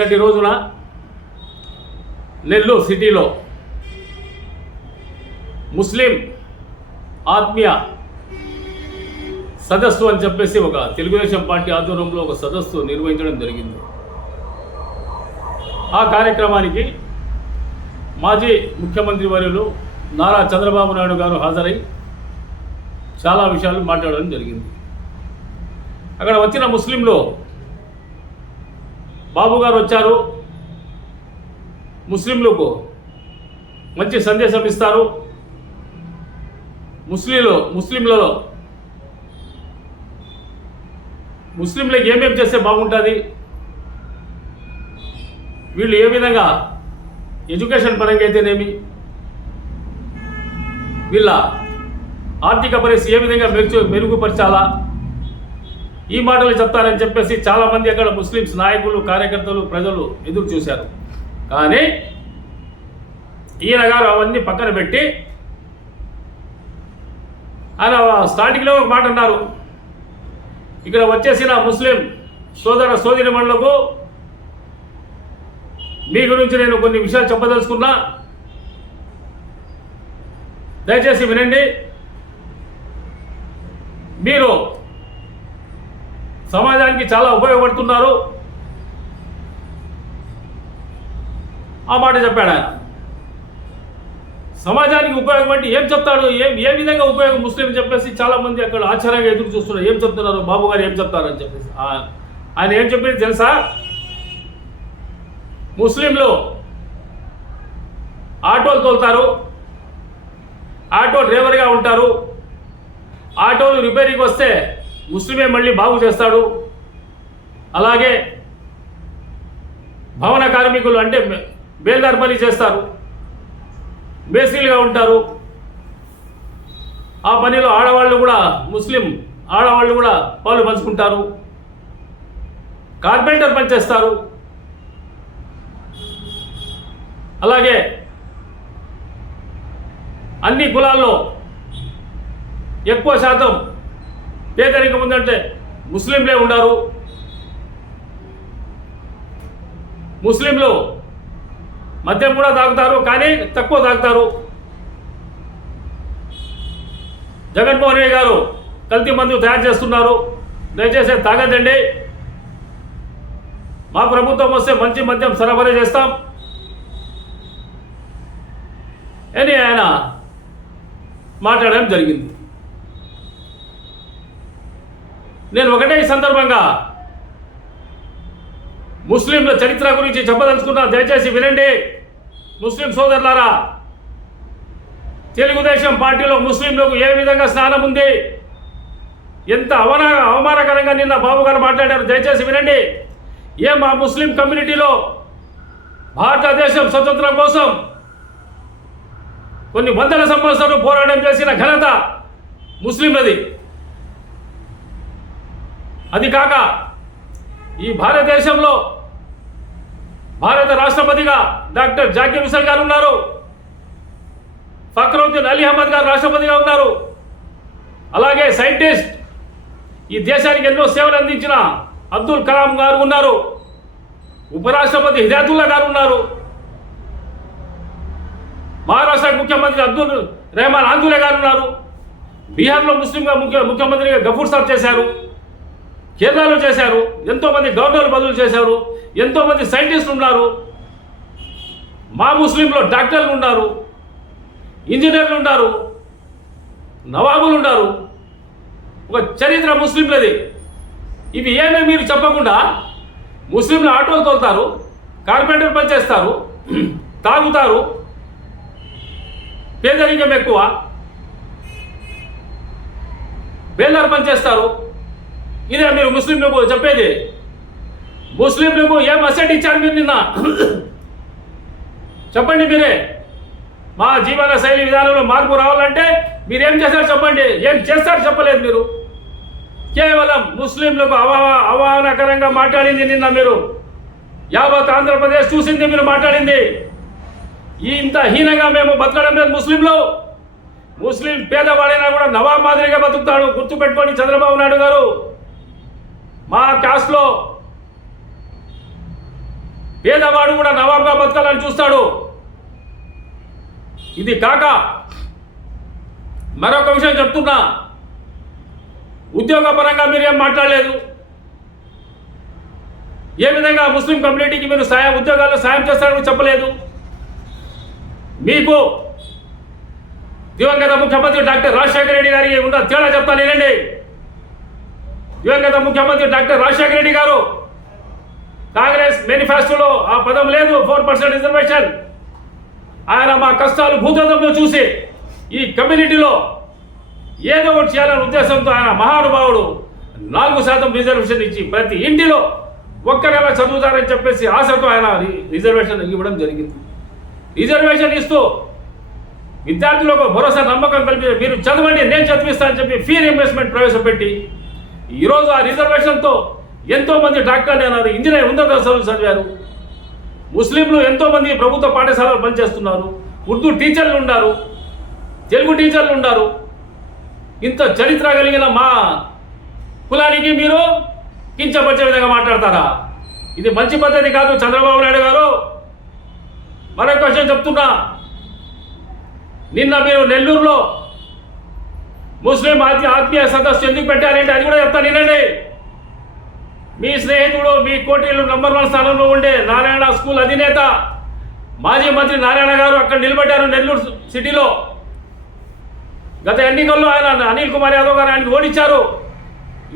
నిన్నటి రోజున నెల్లూరు సిటీలో ముస్లిం ఆత్మీయ సదస్సు అని చెప్పేసి ఒక తెలుగుదేశం పార్టీ ఆధ్వర్యంలో ఒక సదస్సు నిర్వహించడం జరిగింది. ఆ కార్యక్రమానికి మాజీ ముఖ్యమంత్రి వర్యులు నారా చంద్రబాబు నాయుడు గారు హాజరై చాలా విషయాలు మాట్లాడడం జరిగింది. అక్కడ వచ్చిన ముస్లింలు బాబు గారు వచ్చారు. ముస్లింలకు మంచి సందేశం ఇస్తారు. ముస్లింలు ముస్లింలలో ముస్లింలకు ఏమేమి చేస్తే బాగుంటుంది? వీళ్ళు ఏ విధంగా ఎడ్యుకేషన్ పరంగా అయితేనేమి? వీళ్ళ ఆర్థిక పరిస్థితి ఏ విధంగా మెరుగు మెరుగుపరచాలా? ఈ మాటలు చెప్తారని చెప్పేసి చాలామంది అక్కడ ముస్లిమ్స్ నాయకులు కార్యకర్తలు ప్రజలు ఎదురు చూశారు. కానీ ఈయన గారు అవన్నీ పక్కన పెట్టి ఆయన స్టార్టింగ్లో ఒక మాట అన్నారు. ఇక్కడ వచ్చేసిన ముస్లిం సోదర సోదరిమణులకు మీ గురించి నేను కొన్ని విషయాలు చెప్పదలుచుకున్నా. దయచేసి వినండి మీరు సమాజానికి చాలా ఉపయోగపడుతున్నారు. ఆ మాట చెప్పాడు ఆయన. సమాజానికి ఉపయోగం అంటే ఏం చెప్తాడు? ఏం ఏ విధంగా ఉపయోగం? ముస్లిం చెప్పేసి చాలా మంది అక్కడ ఆశ్చర్యంగా ఎదురు చూస్తున్నారు. ఏం చెప్తున్నారు? బాబు గారు ఏం చెప్తారని చెప్పేసి. ఆయన ఏం చెప్పింది తెలుసా? ముస్లింలు ఆటోలు తోలుతారు. ఆటో డ్రైవర్గా ఉంటారు. ఆటోలు రిపేరింగ్ వస్తే ముస్లిమే మళ్ళీ బాగు చేస్తాడు. అలాగే భవన కార్మికులు అంటే బేల్దార్ పని చేస్తారు. మేస్త్రీలుగా ఉంటారు. ఆ పనిలో ఆడవాళ్ళు కూడా ముస్లిం ఆడవాళ్ళు కూడా పాలు పంచుకుంటారు. కార్పెంటర్ పని చేస్తారు. అలాగే అన్ని కులాల్లో ఎక్కువ శాతం పేదరికం ఉందంటే ముస్లింలే ఉన్నారు ముస్లింలు మద్యం కూడా తాగుతారు కానీ తక్కువ తాగుతారు. జగన్మోహన్ రెడ్డి గారు కల్తీ మందు తయారు చేస్తున్నారు. దయచేసి తాగదండి మా ప్రభుత్వం వస్తే మంచి మద్యం సరఫరా చేస్తాం. అని ఆయన మాట్లాడడం జరిగింది. నేను ఒకటే ఈ సందర్భంగా ముస్లింల చరిత్ర గురించి చెప్పదలుచుకున్నా దయచేసి వినండి. ముస్లిం సోదరులారా తెలుగుదేశం పార్టీలో ముస్లింలకు ఏ విధంగా స్నానం ఉంది? ఎంత అవన అవమానకరంగా నిన్న బాబు గారు మాట్లాడారు? దయచేసి వినండి. ఏ మా ముస్లిం కమ్యూనిటీలో భారతదేశం స్వతంత్రం కోసం కొన్ని వందల సంవత్సరాలు పోరాటం చేసిన ఘనత ముస్లింలది. అది కాక ఈ భారతదేశంలో భారత రాష్ట్రపతిగా డాక్టర్ జాకిర్ హుసేన్ గారు ఉన్నారు. ఫక్రౌద్దీన్ అలీ అహ్మద్ గారు రాష్ట్రపతిగా ఉన్నారు. అలాగే సైంటిస్ట్ ఈ దేశానికి ఎన్నో సేవలు అందించిన అబ్దుల్ కలాం గారు ఉన్నారు. ఉపరాష్ట్రపతి హిదాయతుల్లా గారు ఉన్నారు. మహారాష్ట్ర ముఖ్యమంత్రి అబ్దుల్ రెహమాన్ ఆందులే గారు ఉన్నారు. బీహార్లో ముస్లింగా ముఖ్య ముఖ్యమంత్రిగా గఫూర్ సాబ్ చేశారు. కేరళలో చేశారు ఎంతోమంది గవర్నర్ బదులు చేశారు ఎంతోమంది సైంటిస్టులు ఉన్నారు. మా ముస్లింలో డాక్టర్లు ఉన్నారు ఇంజనీర్లు ఉన్నారు నవాబులు ఉన్నారు. ఒక చరిత్ర ముస్లింలది. ఇవి ఏమీ మీరు చెప్పకుండా ముస్లింలు ఆటోలు తోలుతారు కార్పెంటర్ పనిచేస్తారు తాగుతారు. పేదరికం ఎక్కువ. బేలర్ పనిచేస్తారు. ఇదే మీరు ముస్లింలకు చెప్పేది. ముస్లింలకు ఏం అసెట్ ఇచ్చారు మీరు నిన్న? చెప్పండి మీరే. మా జీవన శైలి విధానంలో మార్పు రావాలంటే మీరు ఏం చేశారు చెప్పండి. ఏం చేస్తారు చెప్పలేదు మీరు. కేవలం ముస్లింలకు అవా అవహనకరంగా మాట్లాడింది నిన్న మీరు. యావత్ ఆంధ్రప్రదేశ్ చూసింది మీరు మాట్లాడింది. ఇంత హీనంగా మేము బతకడం లేదు ముస్లింలు. ముస్లిం పేదవాడైనా కూడా నవాబ్ మాదిరిగా బతుకుతాడు. గుర్తుపెట్టుకోండి చంద్రబాబు నాయుడు గారు. మా క్యాస్ట్లో పేదవాడు కూడా నవాబ్గా బతకాలని చూస్తాడు. ఇది కాక మరొక విషయం చెప్తున్నా. ఉద్యోగపరంగా మీరు ఏం మాట్లాడలేదు. ఏ విధంగా ముస్లిం కమ్యూనిటీకి మీరు సాయం ఉద్యోగాల్లో సాయం చేస్తారని చెప్పలేదు. మీకు దివంగత ముఖ్యమంత్రి డాక్టర్ రాజశేఖర రెడ్డి గారికి ఉన్న తేడా చెప్తాను వినండి. దివంగత ముఖ్యమంత్రి డాక్టర్ రాజశేఖర రెడ్డి గారు. కాంగ్రెస్ మేనిఫెస్టోలో ఆ పదం లేదు ఫోర్ పర్సెంట్ రిజర్వేషన్. ఆయన మా కష్టాలు భూతత్వంలో చూసి ఈ కమ్యూనిటీలో ఏదో ఒకటి చేయాలనే ఉద్దేశంతో ఆయన మహానుభావుడు నాలుగు శాతం రిజర్వేషన్ ఇచ్చి ప్రతి ఇంటిలో ఒక్కరైనా చదువుతారని చెప్పేసి ఆశతో ఆయన రిజర్వేషన్ ఇవ్వడం జరిగింది. రిజర్వేషన్ ఇస్తూ విద్యార్థులకు భరోసా నమ్మకం కల్పి మీరు చదవండి నేను చదివిస్తానని చెప్పి ఫీ రీఎంబర్స్మెంట్ ప్రవేశపెట్టి ఈరోజు ఆ రిజర్వేషన్తో ఎంతోమంది డాక్టర్లు అన్నారు ఇంజనీర్ ఉన్నత చదువులు చదివారు ముస్లింలు ఎంతోమంది ప్రభుత్వ పాఠశాలలు పనిచేస్తున్నారు ఉర్దూ టీచర్లు ఉన్నారు తెలుగు టీచర్లు ఉన్నారు. ఇంత చరిత్ర కలిగిన మా కులానికి మీరు కించపరిచే విధంగా మాట్లాడతారా? ఇది మంచి పద్ధతి కాదు చంద్రబాబు నాయుడు గారు. మరొక విషయం చెప్తున్నా. నిన్న మీరు నెల్లూరులో ముస్లిం ఆత్మీయ ఆత్మీయ సదస్సు ఎందుకు పెట్టారంటే? అది కూడా చెప్తాను వినండి. మీ స్నేహితుడు మీ కోటీలు నంబర్ వన్ స్థానంలో ఉండే నారాయణ స్కూల్ అధినేత మాజీ మంత్రి నారాయణ గారు అక్కడ నిలబడ్డారు నెల్లూరు సిటీలో. గత ఎన్నికల్లో ఆయన అనిల్ కుమార్ యాదవ్ గారు ఆయనకు ఓడించారు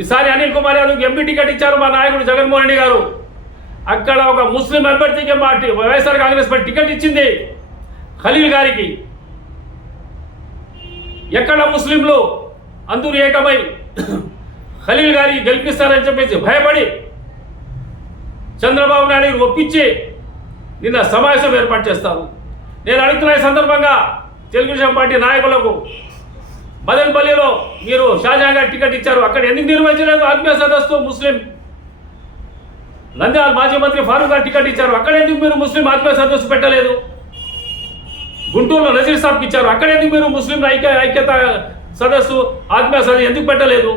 ఈసారి అనిల్ కుమార్ యాదవ్కి ఎంపీ టికెట్ ఇచ్చారు మా నాయకుడు జగన్మోహన్ రెడ్డి గారు. అక్కడ ఒక ముస్లిం అభ్యర్థికి మా వైఎస్ఆర్ కాంగ్రెస్ పార్టీ టికెట్ ఇచ్చింది ఖలీల్ గారికి. ఎక్కడ ముస్లింలు అందరూ ఏకమై ఖలీల్ గారికి గెలిపిస్తారని చెప్పేసి భయపడి చంద్రబాబు నాయుడు ఒప్పించి నిన్న సమావేశం ఏర్పాటు చేస్తారు. నేను అడుగుతున్న ఈ సందర్భంగా తెలుగుదేశం పార్టీ నాయకులకు మదనపల్లిలో మీరు షాజహాన్ గారు టికెట్ ఇచ్చారు. అక్కడ ఎందుకు నిర్వహించలేదు? ఆత్మీయ సదస్సు ముస్లిం. నంద్యాల మాజీ మంత్రి ఫారూక్ గారు టికెట్ ఇచ్చారు. అక్కడ ఎందుకు మీరు ముస్లిం ఆత్మీయ సదస్సు పెట్టలేదు? గుంటూరులో నజీర్ సాబ్కి ఇచ్చారు. అక్కడ ఎందుకు మీరు ముస్లిం ఐక్య ఐక్యత సదస్సు ఆత్మీయ సదస్సు ఎందుకు పెట్టలేదు?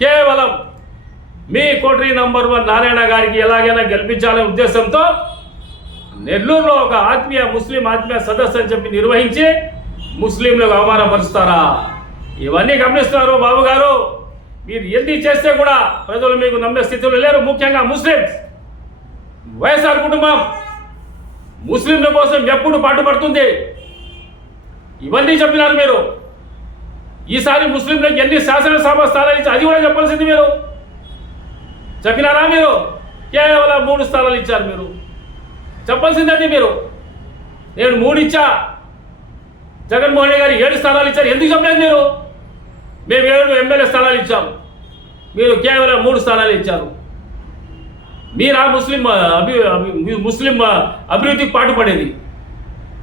కేవలం మీ కోటరీ నంబర్ వన్ నారాయణ గారికి ఎలాగైనా గెలిపించాలనే ఉద్దేశంతో నెల్లూరులో ఒక ఆత్మీయ ముస్లిం ఆత్మీయ సదస్సు అని చెప్పి నిర్వహించి ముస్లింలకు అవమానపరుస్తారా? ఇవన్నీ గమనిస్తున్నారు బాబు గారు. మీరు ఎన్ని చేస్తే కూడా ప్రజలు మీకు నమ్మే స్థితిలో లేరు. ముఖ్యంగా ముస్లిమ్స్. వైఎస్ఆర్ కుటుంబం. ముస్లింల కోసం ఎప్పుడు పాటుపడుతుంది? ఇవన్నీ చెప్పినారు మీరు. ఈసారి ముస్లింలకు ఎన్ని శాసనసభ స్థానాలు ఇచ్చి అది కూడా చెప్పాల్సింది మీరు. చెప్పినారా మీరు? కేవలం మూడు స్థానాలు ఇచ్చారు మీరు. చెప్పాల్సిందండి మీరు. నేను మూడు ఇచ్చా. జగన్మోహన్ రెడ్డి గారు ఏడు స్థానాలు ఇచ్చారు. ఎందుకు చెప్పలేదు మీరు? మేము ఏడు ఎమ్మెల్యే స్థానాలు ఇచ్చాము మీరు కేవలం మూడు స్థానాలు ఇచ్చారు. మీరు ఆ ముస్లిం అభి అభి- ముస్లిం అభివృద్ధికి పాటుపడేది.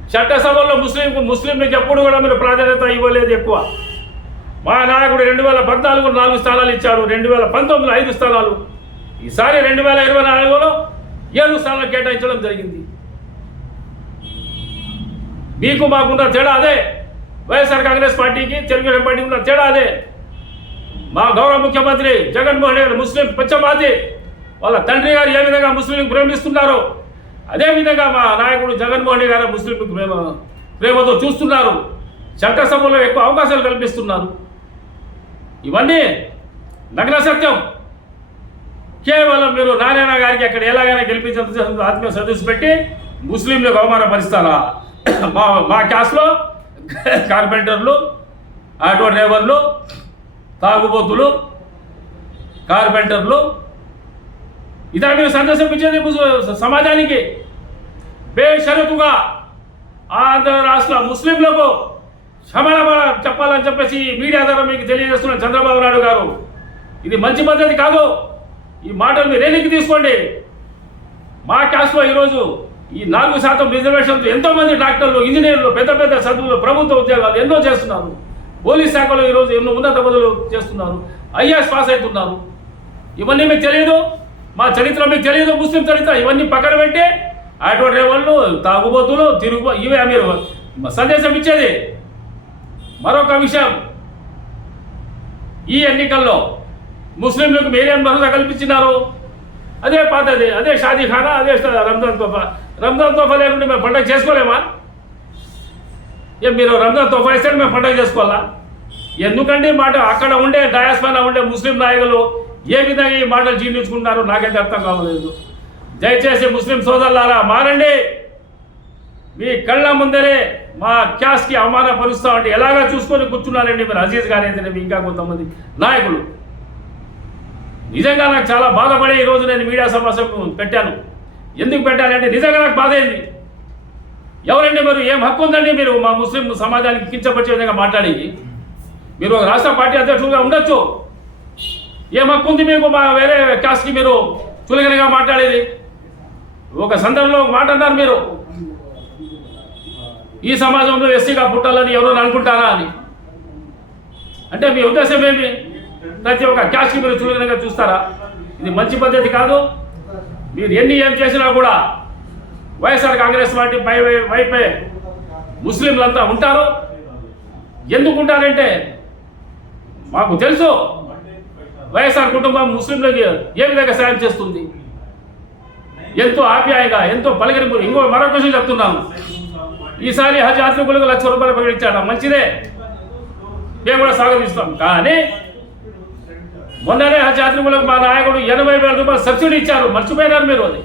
చట్టసభల్లో ముస్లిం ముస్లింలకు ఎప్పుడు కూడా మీరు ప్రాధాన్యత ఇవ్వలేదు ఎక్కువ. మా నాయకుడు రెండు వేల పద్నాలుగు నాలుగు స్థానాలు ఇచ్చారు. రెండు వేల పంతొమ్మిది ఐదు స్థానాలు. ఈసారి రెండు వేల ఇరవై నాలుగులో ఏడు స్థానాలు కేటాయించడం జరిగింది. మీకు మాకున్న తేడా అదే. వైఎస్ఆర్ కాంగ్రెస్ పార్టీకి తెలుగుదేశం పార్టీకి ఉన్న తేడా అదే. మా గౌరవ ముఖ్యమంత్రి జగన్మోహన్ రెడ్డి ముస్లిం పచ్చబాతి వాళ్ళ తండ్రి గారు ఏ విధంగా ముస్లింలు ప్రేమిస్తున్నారో? అదే విధంగా మా నాయకుడు జగన్మోహన్ రెడ్డి గారు ముస్లింలకు ప్రేమ ప్రేమతో చూస్తున్నారు. చట్టసభలో ఎక్కువ అవకాశాలు కల్పిస్తున్నారు. ఇవన్నీ నగ్న సత్యం. కేవలం మీరు నారాయణ గారికి అక్కడ ఎలాగైనా గెలిపించేంత ఆత్మీయ సదస్సు పెట్టి ముస్లింలకు అవమానపరుస్తారా? మా మా క్యాస్లో కార్పెంటర్లు ఆటో డ్రైవర్లు తాగుబోతులు కార్పెంటర్లు ఇదా మీరు సందేశం సమాజానికి బేషరతుగా ఆంధ్ర రాష్ట్ర ముస్లింలకు క్షమాపణ చెప్పాలని చెప్పేసి మీడియా ద్వారా మీకు తెలియజేస్తున్న చంద్రబాబు నాయుడు గారు. ఇది మంచి పద్ధతి కాదు. ఈ మాటలు మీరు ఎన్నికి తీసుకోండి. మా క్యాస్ట్లో ఈరోజు ఈ నాలుగు శాతం రిజర్వేషన్తో ఎంతో మంది డాక్టర్లు ఇంజనీర్లు పెద్ద పెద్ద చదువులు ప్రభుత్వ ఉద్యోగాలు ఎన్నో చేస్తున్నారు. పోలీస్ శాఖలో ఈరోజు ఎన్నో ఉన్నత పదవులు చేస్తున్నారు. ఐఏఎస్ పాస్ అవుతున్నారు. ఇవన్నీ మీకు తెలియదు. మా చరిత్ర మీకు తెలియదు ముస్లిం చరిత్ర. ఇవన్నీ పక్కన పెట్టి ఆటో డ్రైవర్లు తాగుబోతులు తిరుగు ఇవే మీరు సందేశం ఇచ్చేది. మరొక విషయం. ఈ ఎన్నికల్లో ముస్లింలకు మీరేం భరోసా కల్పించినారు. అదే పాతది అదే షాదీ ఖానా అదే రంజాన్ తోఫా. రంజాన్ తోఫా లేకుంటే మేము పండగ చేసుకోలేమా? ఏం మీరు రంజాన్ తోఫా ఇస్తే మేము పండగ చేసుకోవాలా? ఎందుకంటే మాట అక్కడ ఉండే డయాస్పైన ఉండే ముస్లిం నాయకులు ఏ విధంగా ఈ మాటలు జీర్ణించుకుంటారో నాకైతే అర్థం కావలేదు. దయచేసి ముస్లిం సోదరులారా మారండి. మీ కళ్ళ ముందరే మా క్యాస్ట్కి అవమానపరుస్తా అంటే ఎలాగా చూసుకొని కూర్చున్నారండి మీరు అజీజ్ గారు అయితే ఇంకా కొంతమంది నాయకులు. నిజంగా నాకు చాలా బాధపడే ఈరోజు నేను మీడియా సమావేశం పెట్టాను. ఎందుకు పెట్టానంటే నిజంగా నాకు బాధ అయింది. ఎవరండి మీరు? ఏం హక్కు ఉందండి మీరు మా ముస్లిం సమాజానికి కించపరిచే విధంగా మాట్లాడి? మీరు ఒక రాష్ట్ర పార్టీ అధ్యక్షులుగా ఉండొచ్చు. ఏం హక్కు మీకు మా వేరే క్యాస్ట్కి మీరు చులకనగా మాట్లాడేది? ఒక సందర్భంలో మాట అన్నారు మీరు. ఈ సమాజంలో ఎస్సీగా పుట్టాలని ఎవరో అనుకుంటారా అని. అంటే మీ ఉద్దేశం ఏమి? ప్రతి ఒక్క క్యాస్ట్కి మీరు చులకనగా చూస్తారా? ఇది మంచి పద్ధతి కాదు. మీరు ఎన్ని ఏం చేసినా కూడా వైఎస్ఆర్ కాంగ్రెస్ పార్టీ పై వైపే ముస్లింలంతా ఉంటారు. ఎందుకు ఉంటారంటే మాకు తెలుసు. వైఎస్ఆర్ కుటుంబం ముస్లింలకి ఏ విధంగా సాయం చేస్తుంది? ఎంతో ఆప్యాయంగా ఎంతో పలకరింపు ఇంకో మరొక విషయం చెప్తున్నాను. ఈసారి హజ్ యాత్రికులకు లక్ష రూపాయలు ప్రకటించాడు మంచిదే. మేము కూడా స్వాగతిస్తాం. కానీ మొన్ననే హజ్ యాత్రికులకు మా నాయకుడు ఎనభై వేల రూపాయలు సబ్సిడీ ఇచ్చారు. మర్చిపోయినారు మీరు అది.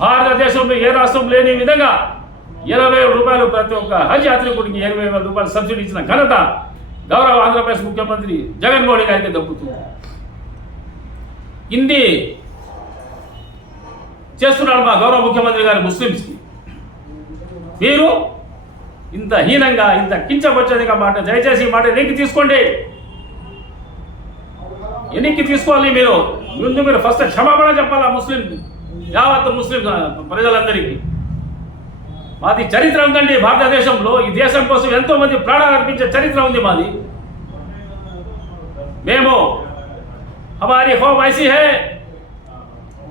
భారతదేశంలో ఏ రాష్ట్రం లేని విధంగా ఇరవై రూపాయలు ప్రతి ఒక్క హజ్ యాత్రికుడికి ఇరవై వేల రూపాయలు సబ్సిడీ ఇచ్చిన ఘనత గౌరవ ఆంధ్రప్రదేశ్ ముఖ్యమంత్రి జగన్మోహన్ రెడ్డి గారికి దక్కుతుంది ఇన్ని చేస్తున్నాడు మా గౌరవ ముఖ్యమంత్రి గారు ముస్లిమ్స్కి మీరు ఇంత హీనంగా ఇంత కించపరిచేదిగా మాట దయచేసి ఈ మాట వెనక్కి తీసుకోండి. వెనక్కి తీసుకోవాలి మీరు. ముందు మీరు ఫస్ట్ క్షమాపణ చెప్పాలా ముస్లిం యావత్ ముస్లిం ప్రజలందరికీ? మాది చరిత్ర ఉందండి భారతదేశంలో ఈ దేశం కోసం ఎంతో మంది ప్రాణాలు అర్పించే చరిత్ర ఉంది మాది మేము हमारी खौफ ऐसी है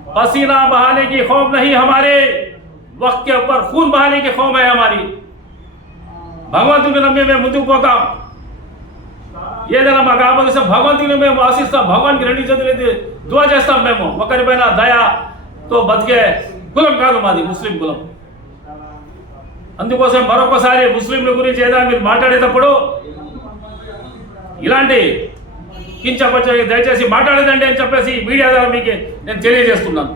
पसीना बहाने की खौफ नहीं हमारे वक्त के ऊपर खून बहाने की खौफ है हमारी భగవంతుని నమ్మి మేము ముందుకు పోతాం ఏదైనా మాకు ఆపదిస్తే భగవంతుని మేము ఆశిస్తాం భగవాన్కి రెండు చేతులు ఎత్తి దువా చేస్తాం మేము ఒకరిపైన దయతో బతికే కులం కాదు మాది ముస్లిం కులం అందుకోసం మరొకసారి ముస్లింల గురించి ఏదైనా మీరు మాట్లాడేటప్పుడు ఇలాంటి కించపచ్చ దయచేసి మాట్లాడదండి అని చెప్పేసి మీడియా ద్వారా మీకు నేను తెలియజేస్తున్నాను.